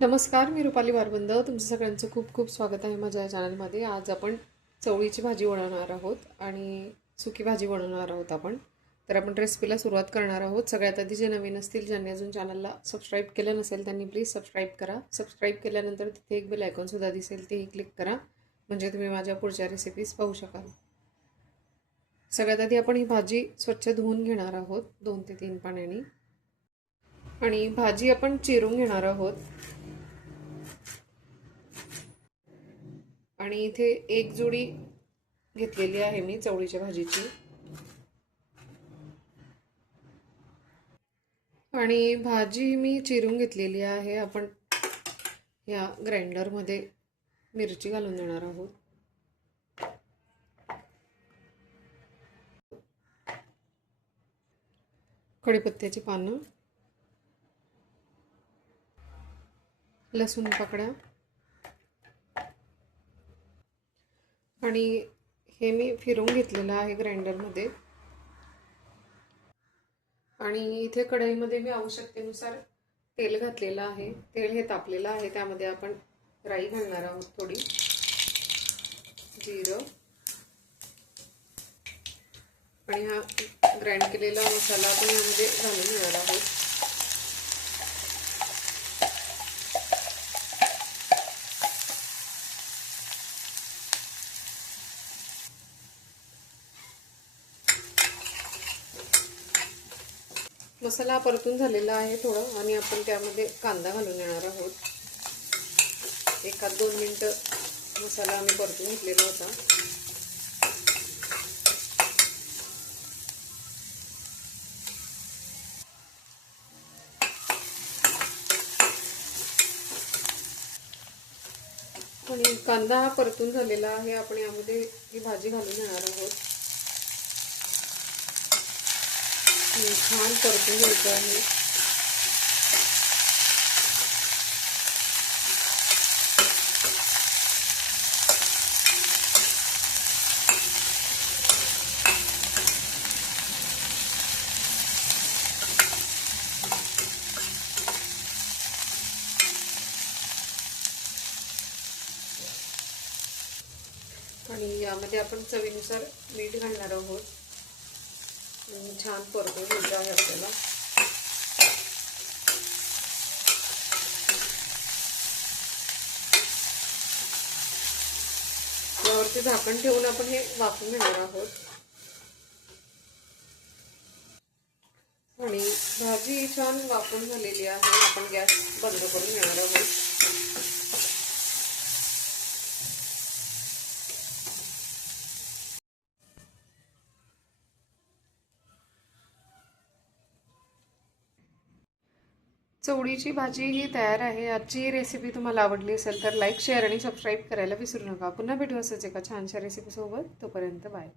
नमस्कार, मी रुपाली वारबंद. तुमचं सगळ्यांचं खूप खूप स्वागत आहे माझ्या या चॅनलमध्ये. आज आपण चवळीची भाजी बनवणार आहोत आणि सुकी भाजी बनवणार आहोत आपण. तर आपण रेसिपीला सुरुवात करणार आहोत. सगळ्यात आधी जे नवीन असतील, ज्यांनी अजून चॅनलला सबस्क्राईब केलं नसेल, त्यांनी प्लीज सबस्क्राईब करा. सबस्क्राईब केल्यानंतर तिथे एक बेल आयकॉनसुद्धा दिसेल, तेही क्लिक करा, म्हणजे तुम्ही माझ्या पुढच्या रेसिपीज पाहू शकाल. सगळ्यात आधी आपण ही भाजी स्वच्छ धुवून घेणार आहोत 2 ते 3 पाण्याने. आणि भाजी आपण चिरून घेणार आहोत. आणि इथे एक जुडी घेतलेली आहे मी चवळीच्या भाजीची. आणि भाजी मी चिरून घेतलेली आहे. आपण या ग्राइंडरमध्ये मिरची घालून देणार आहोत. कढीपत्त्याची पानं, लसूण पाकळ्या, आणि हे मी फिरवून घेतलेलं आहे ग्राइंडरमध्ये. आणि इथे कढईमध्ये मी आवश्यकतेनुसार तेल घातलेलं आहे. तेल हे तापलेलं आहे. त्यामध्ये आपण राई घालणार आहोत, थोडी जिरं, आणि हा ग्राइंड केलेला मसाला आपण यामध्ये घालून घेणार आहोत. मसाला परतून झालेला आहे थोडं, आणि आपण त्यामध्ये कांदा घालून येणार आहोत. 1-2 मिनिटं मसाला आम्ही परतून घेतलेला होता. आणि कांदा हा परतून झालेला आहे. आपण यामध्ये ही भाजी घालून येणार आहोत. छान परतून घ्यायचं आहे. आणि यामध्ये आपण चवीनुसार मीठ घालणार आहोत. छान परतून घ्यायचं आहे आपल्याला. यावरती झाकण ठेवून आपण हे वाफवून घेणार आहोत. आणि भाजी छान वाफवून झालेली आहे. आपण गॅस बंद करून घेणार आहोत. चवळीची भाजी ही तयार आहे. आजची रेसिपी तुम्हाला आवडली असेल तर लाईक, शेअर आणि सबस्क्राईब करायला विसरू नका. पुन्हा भेटू असंच एका छानशा रेसिपीसोबत. तोपर्यंत बाय.